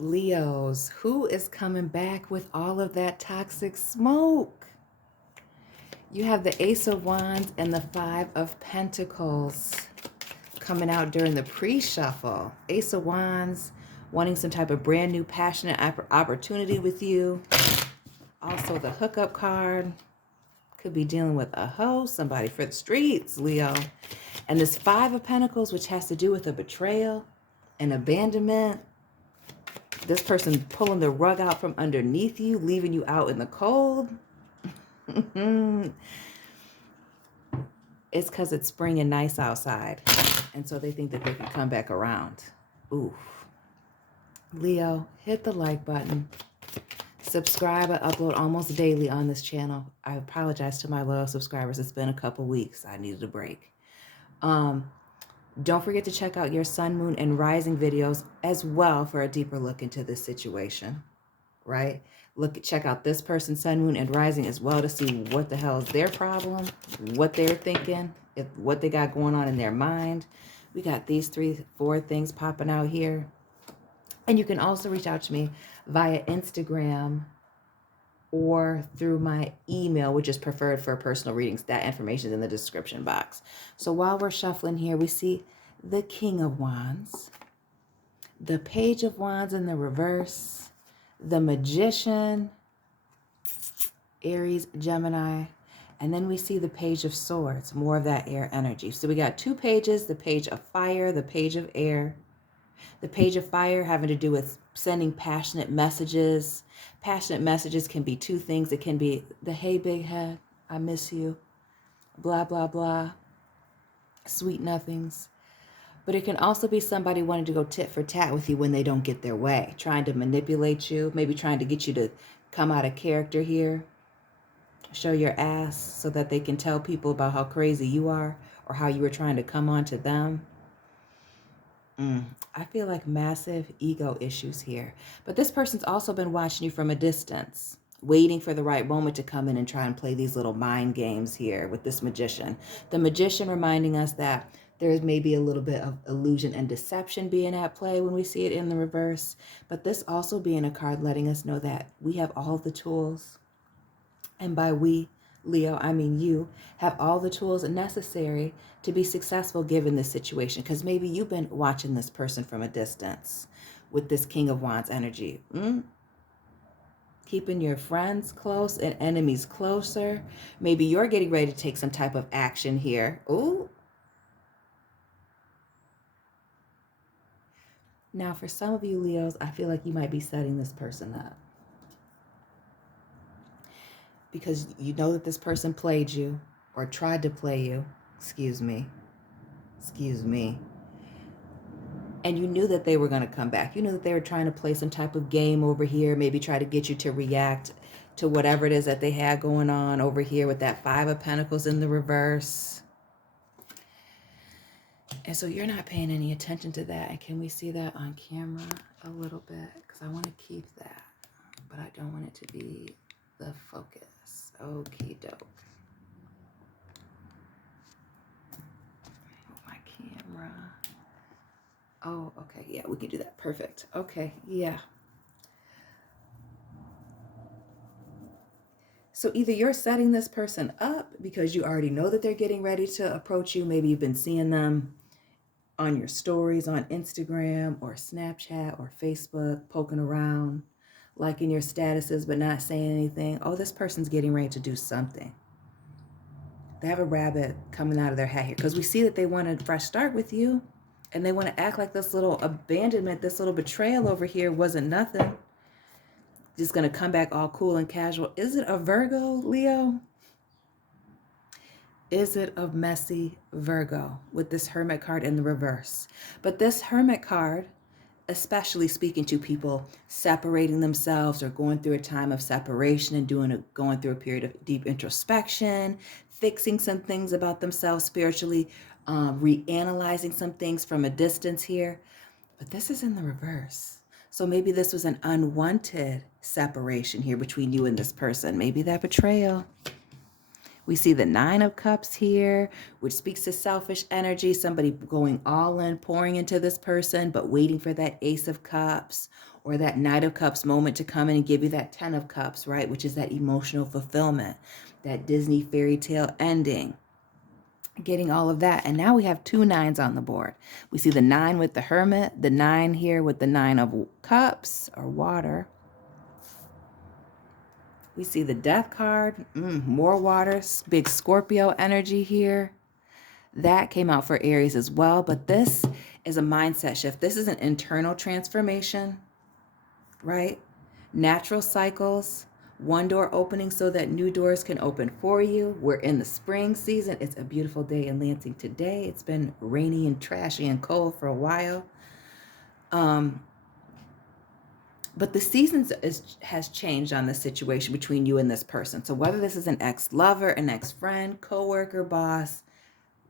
Leos, who is coming back with all of that toxic smoke? You have the Ace of Wands and the Five of Pentacles coming out during the pre-shuffle. Ace of Wands, wanting some type of brand new passionate opportunity with you. Also the hookup card. Could be dealing with a hoe, somebody for the streets, Leo. And this Five of Pentacles, which has to do with a betrayal and abandonment. This person pulling the rug out from underneath you, leaving you out in the cold. It's because it's spring and nice outside. And so they think that they can come back around. Oof. Leo, hit the like button. Subscribe. I upload almost daily on this channel. I apologize to my loyal subscribers. It's been a couple weeks. I needed a break. Don't forget to check out your sun, moon, and rising videos as well for a deeper look into this situation, right? Check out this person's sun, moon, and rising as well to see what the hell is their problem, what they're thinking, what they got going on in their mind. We got these 4 things popping out here. And you can also reach out to me via Instagram or through my email, which is preferred for personal readings. That information is in the description box. So while we're shuffling here, we see the King of Wands, the Page of Wands in the reverse, the Magician, Aries, Gemini, and then we see the Page of Swords, more of that air energy. So we got 2 pages, the Page of Fire, the Page of Air. The Page of Fire having to do with sending passionate messages. Passionate messages can be 2 things. It can be the hey big head, I miss you, blah, blah, blah, sweet nothings. But it can also be somebody wanting to go tit for tat with you when they don't get their way, trying to manipulate you, maybe trying to get you to come out of character here, show your ass so that they can tell people about how crazy you are or how you were trying to come on to them. I feel like massive ego issues here. But this person's also been watching you from a distance, waiting for the right moment to come in and try and play these little mind games here with this Magician. The Magician reminding us that there is maybe a little bit of illusion and deception being at play when we see it in the reverse. But this also being a card letting us know that we have all the tools. And by we, Leo, I mean you, have all the tools necessary to be successful given this situation. Because maybe you've been watching this person from a distance with this King of Wands energy. Keeping your friends close and enemies closer. Maybe you're getting ready to take some type of action here. Ooh. Now, for some of you Leos, I feel like you might be setting this person up. Because you know that this person played you or tried to play you. Excuse me. And you knew that they were going to come back. You knew that they were trying to play some type of game over here, maybe try to get you to react to whatever it is that they had going on over here with that Five of Pentacles in the reverse. And so you're not paying any attention to that. And can we see that on camera a little bit? Because I want to keep that, but I don't want it to be the focus. Okie doke. My camera. Oh, okay. Yeah, we can do that. Perfect. Okay. Yeah. So either you're setting this person up because you already know that they're getting ready to approach you. Maybe you've been seeing them on your stories on Instagram or Snapchat or Facebook, poking around, liking your statuses but not saying anything. Oh, this person's getting ready to do something. They have a rabbit coming out of their hat here because we see that they want a fresh start with you and they want to act like this little abandonment, this little betrayal over here wasn't nothing. Just going to come back all cool and casual. Is it a Virgo, Leo? Is it a messy Virgo with this Hermit card in the reverse? But this Hermit card, especially speaking to people separating themselves or going through a time of separation and going through a period of deep introspection, fixing some things about themselves spiritually, reanalyzing some things from a distance here. But this is in the reverse. So maybe this was an unwanted separation here between you and this person. Maybe that betrayal. We see the Nine of Cups here, which speaks to selfish energy, somebody going all in, pouring into this person, but waiting for that Ace of Cups. or that Knight of Cups moment to come in and give you that Ten of Cups, right? Which is that emotional fulfillment, that Disney fairy tale ending, getting all of that. And now we have 2 nines on the board. We see the 9 with the Hermit, the 9 here with the 9 of Cups or water. We see the Death card, more waters, big Scorpio energy here. That came out for Aries as well, but this is a mindset shift. This is an internal transformation, right? Natural cycles, one door opening so that new doors can open for you. We're in the spring season. It's a beautiful day in Lansing today. It's been rainy and trashy and cold for a while. But the seasons has changed on the situation between you and this person. So whether this is an ex-lover, an ex-friend, coworker, boss,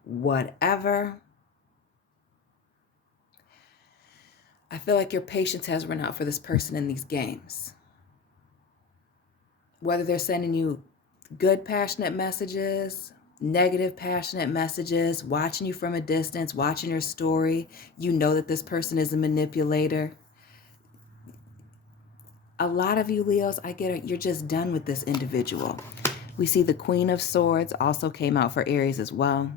whatever, I feel like your patience has run out for this person in these games. Whether they're sending you good, passionate messages, negative, passionate messages, watching you from a distance, watching your story, you know that this person is a manipulator. A lot of you Leos, I get it, you're just done with this individual. We see the Queen of Swords also came out for Aries as well.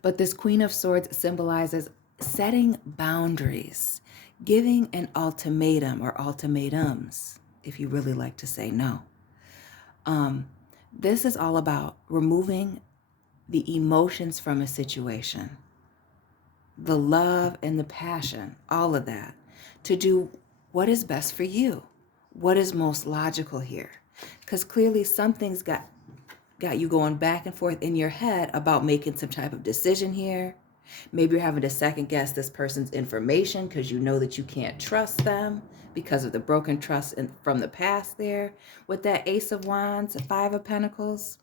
But this Queen of Swords symbolizes setting boundaries, giving an ultimatum or ultimatums, if you really like to say no. This is all about removing the emotions from a situation, the love and the passion, all of that, to do what is best for you, what is most logical here. Because clearly something's got you going back and forth in your head about making some type of decision here. Maybe you're having to second guess this person's information because you know that you can't trust them because of the broken trust from the past there. With that Ace of Wands, 5 of Pentacles.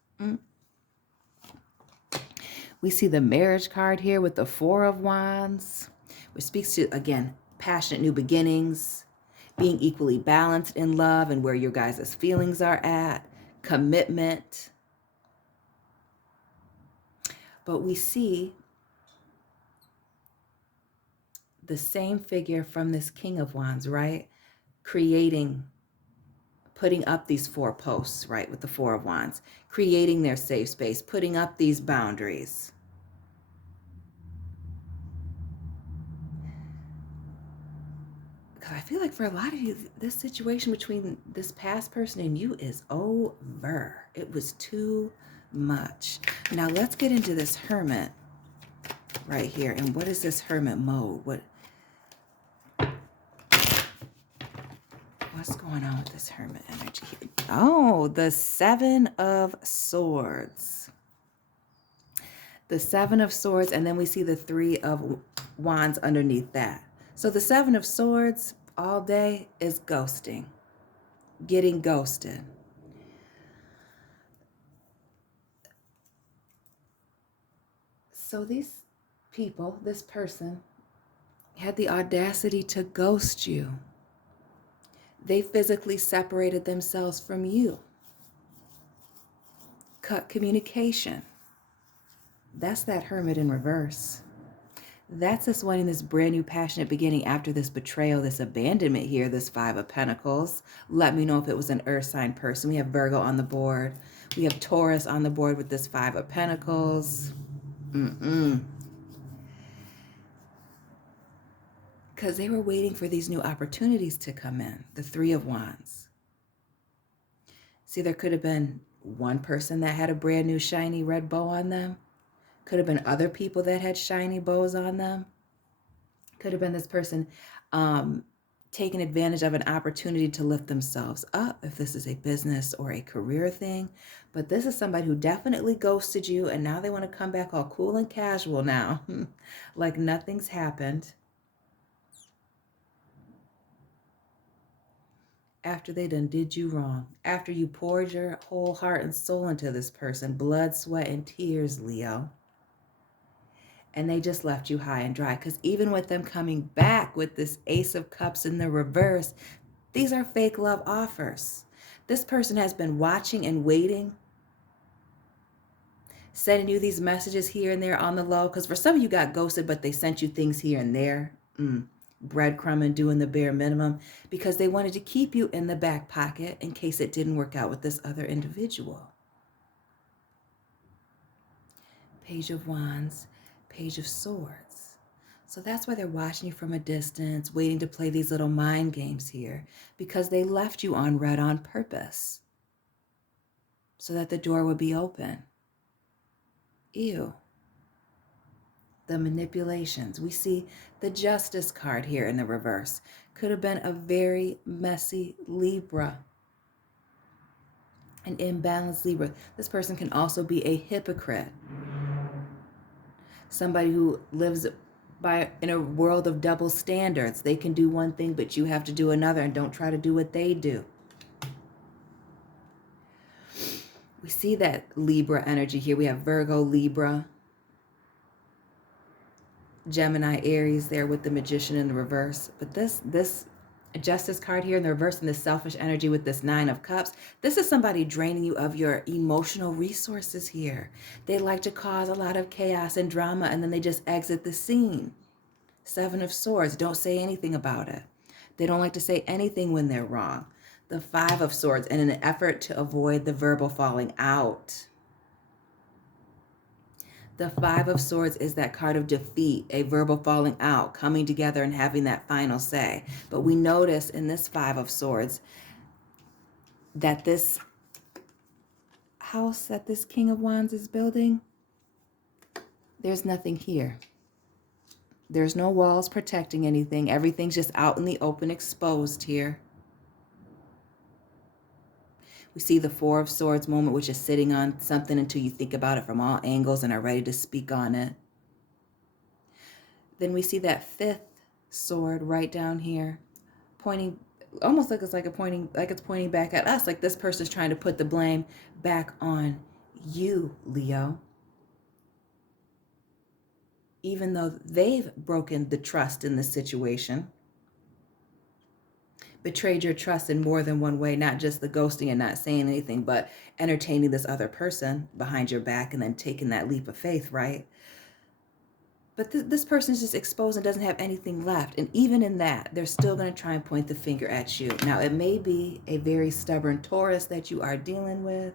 We see the Marriage card here with the 4 of Wands, which speaks to, again, passionate new beginnings, being equally balanced in love and where your guys' feelings are at, commitment. But we see the same figure from this King of Wands, right? Putting up these 4 posts, right, with the 4 of Wands, creating their safe space, putting up these boundaries. Because I feel like for a lot of you, this situation between this past person and you is over. It was too much. Now let's get into this Hermit right here. And what is this Hermit mode? What's going on with this Hermit energy here? Oh, the 7 of Swords. The 7 of Swords, and then we see the 3 of Wands underneath that. So the 7 of Swords all day is ghosting, getting ghosted. So these people, this person, had the audacity to ghost you. They physically separated themselves from you. Cut communication. That's that Hermit in reverse. That's us wanting this brand new passionate beginning after this betrayal, this abandonment here, this 5 of Pentacles. Let me know if it was an earth sign person. We have Virgo on the board. We have Taurus on the board with this 5 of Pentacles. Because they were waiting for these new opportunities to come in. The 3 of Wands. See, there could have been one person that had a brand new shiny red bow on them. Could have been other people that had shiny bows on them. Could have been this person taking advantage of an opportunity to lift themselves up, if this is a business or a career thing. But this is somebody who definitely ghosted you, and now they want to come back all cool and casual now, like nothing's happened. After they done did you wrong, after you poured your whole heart and soul into this person, blood, sweat, and tears, Leo. And they just left you high and dry. Because even with them coming back with this Ace of Cups in the reverse, these are fake love offers. This person has been watching and waiting, sending you these messages here and there on the low. Because for some of you got ghosted, but they sent you things here and there. breadcrumbing, doing the bare minimum, because they wanted to keep you in the back pocket in case it didn't work out with this other individual. Page of Wands, Page of Swords. So that's why they're watching you from a distance, waiting to play these little mind games here, because they left you on red on purpose so that the door would be open. Ew. The manipulations. We see the Justice card here in the reverse. Could have been a very messy Libra. An imbalanced Libra. This person can also be a hypocrite. Somebody who lives in a world of double standards. They can do one thing, but you have to do another, and don't try to do what they do. We see that Libra energy here. We have Virgo, Libra, Gemini, Aries there with the Magician in the reverse. But this Justice card here in the reverse, and this selfish energy with this Nine of Cups, this is somebody draining you of your emotional resources here. They like to cause a lot of chaos and drama, and then they just exit the scene. Seven of Swords, don't say anything about it. They don't like to say anything when they're wrong. The Five of Swords, in an effort to avoid the verbal falling out. The Five of Swords is that card of defeat, a verbal falling out, coming together and having that final say. But we notice in this Five of Swords that this house that this King of Wands is building, there's nothing here. There's no walls protecting anything. Everything's just out in the open, exposed here. We see the Four of Swords moment, which is sitting on something until you think about it from all angles and are ready to speak on it. Then we see that Fifth Sword right down here, pointing, almost like it's pointing back at us, like this person's trying to put the blame back on you, Leo. Even though they've broken the trust in this situation, betrayed your trust in more than one way, not just the ghosting and not saying anything, but entertaining this other person behind your back and then taking that leap of faith, right? But this person is just exposed and doesn't have anything left. And even in that, they're still going to try and point the finger at you. Now, it may be a very stubborn Taurus that you are dealing with,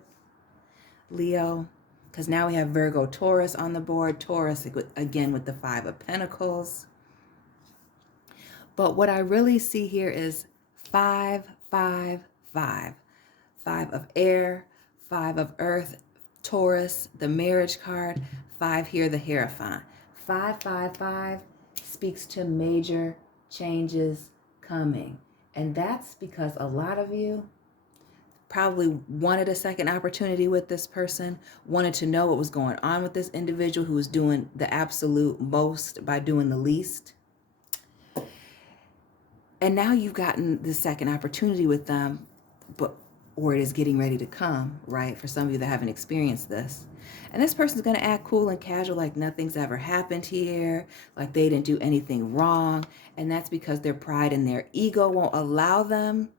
Leo, because now we have Virgo, Taurus on the board. Taurus, again, with the Five of Pentacles. But what I really see here is 5, 5, 5. 5 of air, 5 of earth, Taurus, the marriage card, 5 here, the Hierophant. 5, 5, 5 speaks to major changes coming. And that's because a lot of you probably wanted a second opportunity with this person, wanted to know what was going on with this individual who was doing the absolute most by doing the least. And now you've gotten the second opportunity with them, or it is getting ready to come, right? For some of you that haven't experienced this. And this person's going to act cool and casual, like nothing's ever happened here, like they didn't do anything wrong. And that's because their pride and their ego won't allow them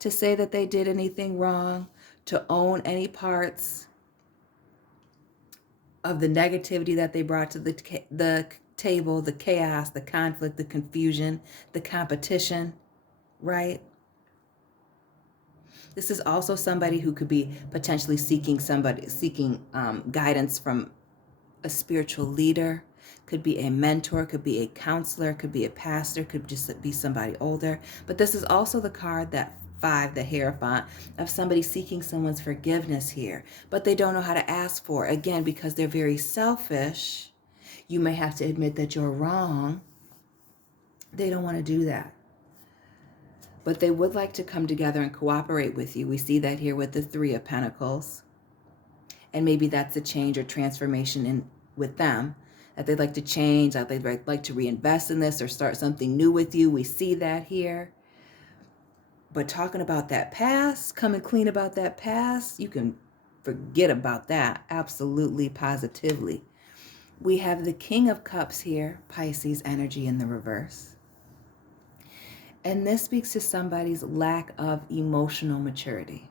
to say that they did anything wrong, to own any parts of the negativity that they brought to the table, the chaos, the conflict, the confusion, the competition, right? This is also somebody who could be potentially seeking guidance from a spiritual leader, could be a mentor, could be a counselor, could be a pastor, could just be somebody older. But this is also the card that 5, the Hierophant, of somebody seeking someone's forgiveness here, but they don't know how to ask for it. Again, because they're very selfish. You may have to admit that you're wrong. They don't want to do that. But they would like to come together and cooperate with you. We see that here with the 3 of Pentacles. And maybe that's a change or transformation with them, that they'd like to change, that they'd like to reinvest in this or start something new with you. We see that here. But talking about that past, coming clean about that past, you can forget about that. Absolutely, positively. We have the King of Cups here, Pisces energy in the reverse. And this speaks to somebody's lack of emotional maturity.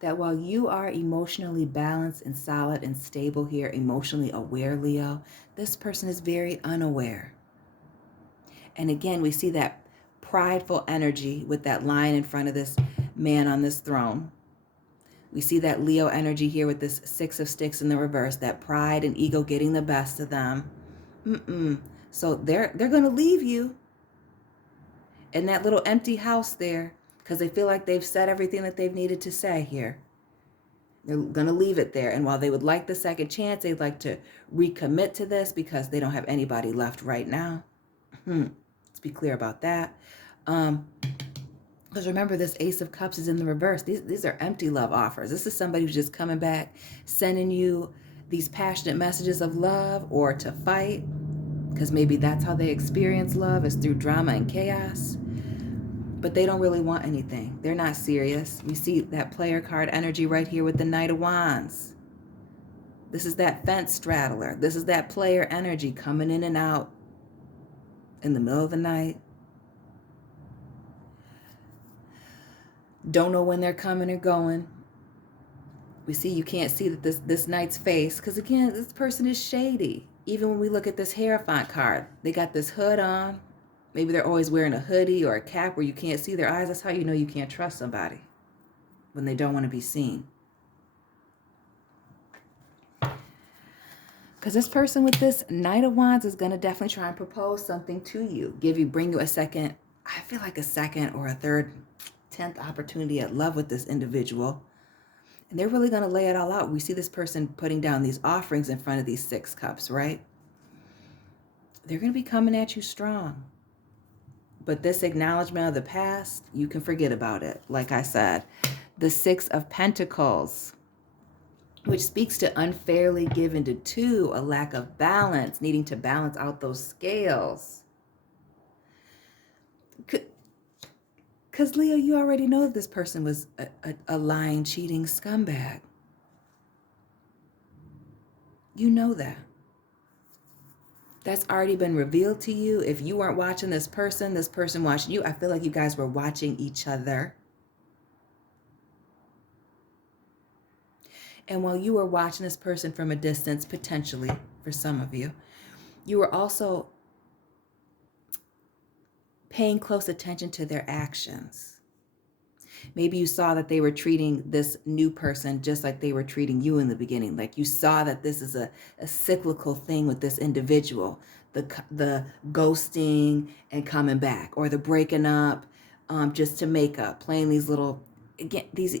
that while you are emotionally balanced and solid and stable here, emotionally aware, Leo, this person is very unaware. And again, we see that prideful energy with that lion in front of this man on this throne. We see that Leo energy here with this Six of Sticks in the reverse, that pride and ego getting the best of them. So they're going to leave you in that little empty house there because they feel like they've said everything that they've needed to say here. They're going to leave it there. And while they would like the second chance, they'd like to recommit to this because they don't have anybody left right now. Let's be clear about that. Because remember, this Ace of Cups is in the reverse. These are empty love offers. This is somebody who's just coming back, sending you these passionate messages of love or to fight. Because maybe that's how they experience love, is through drama and chaos. But they don't really want anything. They're not serious. We see that player card energy right here with the Knight of Wands. This is that fence straddler. This is that player energy coming in and out in the middle of the night. Don't know when they're coming or going. We see you can't see that this knight's face because, again, this person is shady. Even when we look at this Hierophant card, they got this hood on. Maybe they're always wearing a hoodie or a cap where you can't see their eyes. That's how you know you can't trust somebody, when they don't want to be seen. Because this person with this Knight of Wands is going to definitely try and propose something to you. Bring you a second, I feel like a second or a third, 10th opportunity at love with this individual. And they're really going to lay it all out. We see this person putting down these offerings in front of these 6 cups, right? They're going to be coming at you strong. But this acknowledgement of the past, you can forget about it. Like I said, the 6 of Pentacles, which speaks to unfairly given to 2, a lack of balance, needing to balance out those scales. Because, Leo, you already know that this person was a lying, cheating scumbag. You know that. That's already been revealed to you. If you weren't watching this person watching you. I feel like you guys were watching each other. And while you were watching this person from a distance, potentially, for some of you, you were also paying close attention to their actions. Maybe you saw that they were treating this new person just like they were treating you in the beginning. Like you saw that this is a cyclical thing with this individual. The ghosting and coming back, or the breaking up just to make up, playing these little, again, these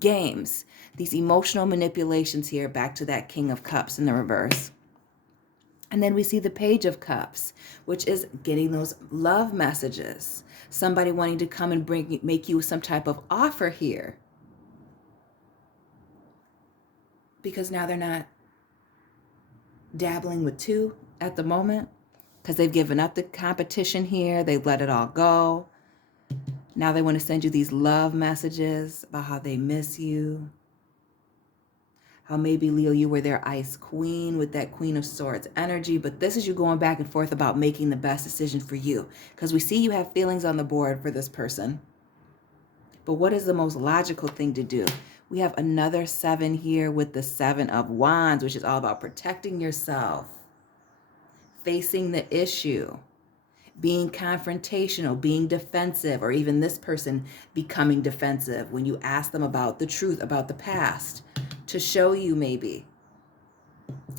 games, these emotional manipulations here, back to that King of Cups in the reverse. And then we see the Page of Cups, which is getting those love messages. Somebody wanting to come and make you some type of offer here. Because now they're not dabbling with 2 at the moment. Because they've given up the competition here. They've let it all go. Now they want to send you these love messages about how they miss you. How maybe, Leo, you were their ice queen with that Queen of Swords energy. But this is you going back and forth about making the best decision for you. Because we see you have feelings on the board for this person. But what is the most logical thing to do? We have another 7 here with the 7 of Wands, which is all about protecting yourself. Facing the issue. Being confrontational, being defensive, or even this person becoming defensive when you ask them about the truth, about the past. To show you maybe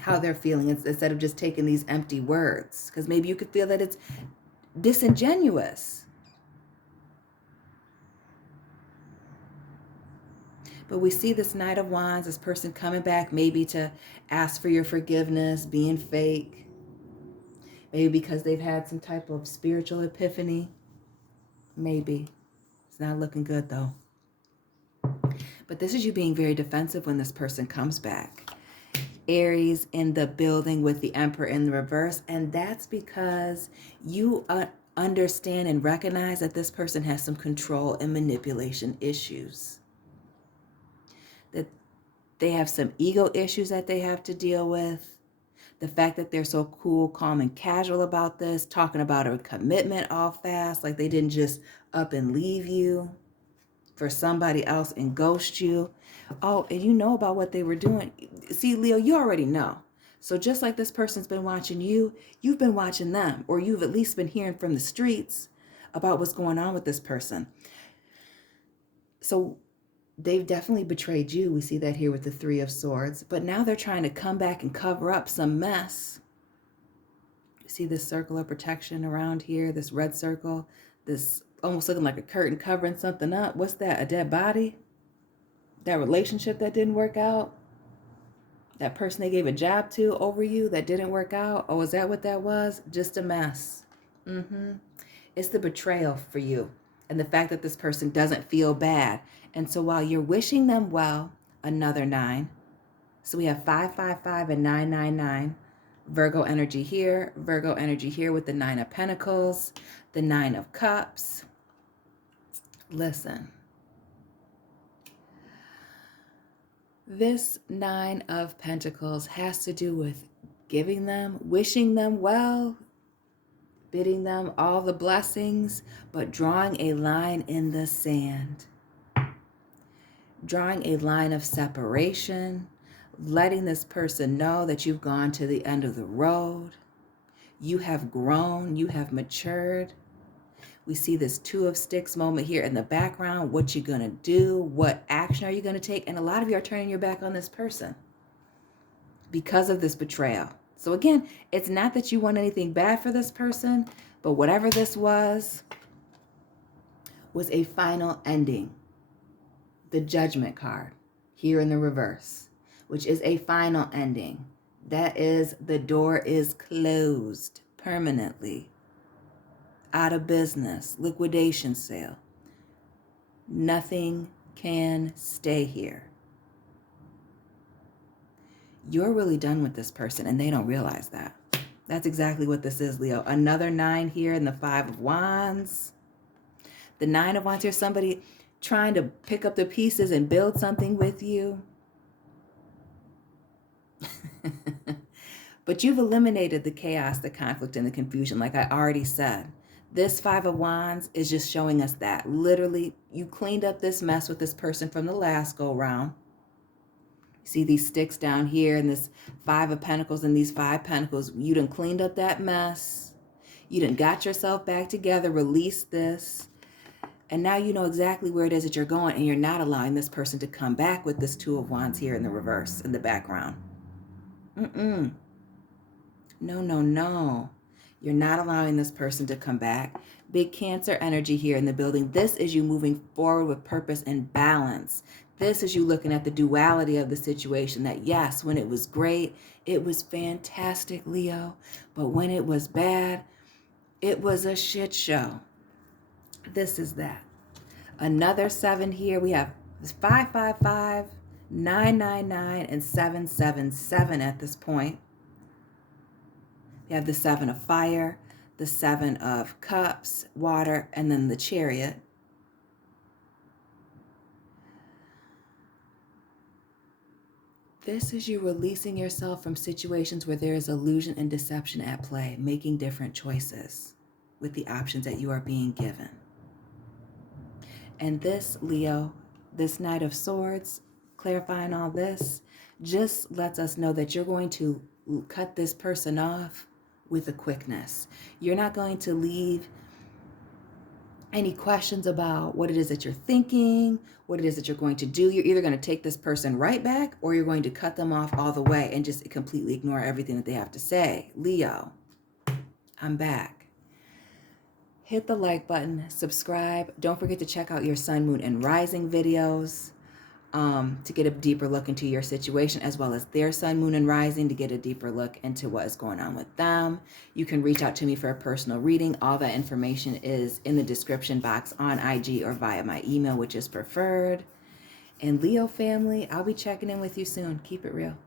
how they're feeling instead of just taking these empty words. Because maybe you could feel that it's disingenuous. But we see this Knight of Wands, this person coming back maybe to ask for your forgiveness, being fake. Maybe because they've had some type of spiritual epiphany. Maybe. It's not looking good though. But this is you being very defensive when this person comes back. Aries in the building with the Emperor in the reverse. And that's because you understand and recognize that this person has some control and manipulation issues. That they have some ego issues that they have to deal with. The fact that they're so cool, calm, and casual about this, talking about a commitment all fast, like they didn't just up and leave you. for somebody else and ghost you. Oh, and you know about what they were doing. See, Leo, you already know. So just like this person's been watching you, you've been watching them, or you've at least been hearing from the streets about what's going on with this person. So they've definitely betrayed you. We see that here with the Three of Swords. But now they're trying to come back and cover up some mess. You see this circle of protection around here, this red circle, this almost looking like a curtain covering something up. What's that? A dead body? That relationship that didn't work out? That person they gave a job to over you that didn't work out? Oh, is that what that was? Just a mess. It's the betrayal for you and the fact that this person doesn't feel bad. And so while you're wishing them well, another 9. So we have 555 and 999. Virgo energy here, Virgo energy here with the 9 of Pentacles, the 9 of Cups. Listen. This 9 of Pentacles has to do with giving them, wishing them well, bidding them all the blessings, but drawing a line in the sand. Drawing a line of separation, letting this person know that you've gone to the end of the road. You have grown, you have matured. We see this 2 of Sticks moment here in the background. What you gonna do? What action are you gonna take? And a lot of you are turning your back on this person because of this betrayal. So again, it's not that you want anything bad for this person, but whatever this was a final ending. The Judgment card here in the reverse, which is a final ending. That is, the door is closed permanently. Out of business, liquidation sale. Nothing can stay here. You're really done with this person and they don't realize that. That's exactly what this is, Leo. Another 9 here in the 5 of Wands. The 9 of Wands here, somebody trying to pick up the pieces and build something with you. But you've eliminated the chaos, the conflict, and the confusion, like I already said. This 5 of Wands is just showing us that. Literally, you cleaned up this mess with this person from the last go-round. See these sticks down here and this 5 of Pentacles and these 5 Pentacles. You done cleaned up that mess. You done got yourself back together, released this. And now you know exactly where it is that you're going, and you're not allowing this person to come back with this 2 of Wands here in the reverse, in the background. No, no, no. You're not allowing this person to come back. Big Cancer energy here in the building. This is you moving forward with purpose and balance. This is you looking at the duality of the situation, that yes, when it was great, it was fantastic, Leo. But when it was bad, it was a shit show. This is that. Another 7 here. We have 555, 999, and 777 at this point. We have the 7 of Fire, the 7 of Cups, water, and then the Chariot. This is you releasing yourself from situations where there is illusion and deception at play, making different choices with the options that you are being given. And this, Leo, this Knight of Swords, clarifying all this, just lets us know that you're going to cut this person off with a quickness. You're not going to leave any questions about what it is that you're thinking, what it is that you're going to do. You're either going to take this person right back, or you're going to cut them off all the way and just completely ignore everything that they have to say. Leo, I'm back. Hit the like button, subscribe. Don't forget to check out your Sun, Moon, and Rising videos to get a deeper look into your situation, as well as their Sun, Moon, and Rising to get a deeper look into what is going on with them. You can reach out to me for a personal reading. All that information is in the description box on IG or via my email, which is preferred. And Leo family, I'll be checking in with you soon. Keep it real.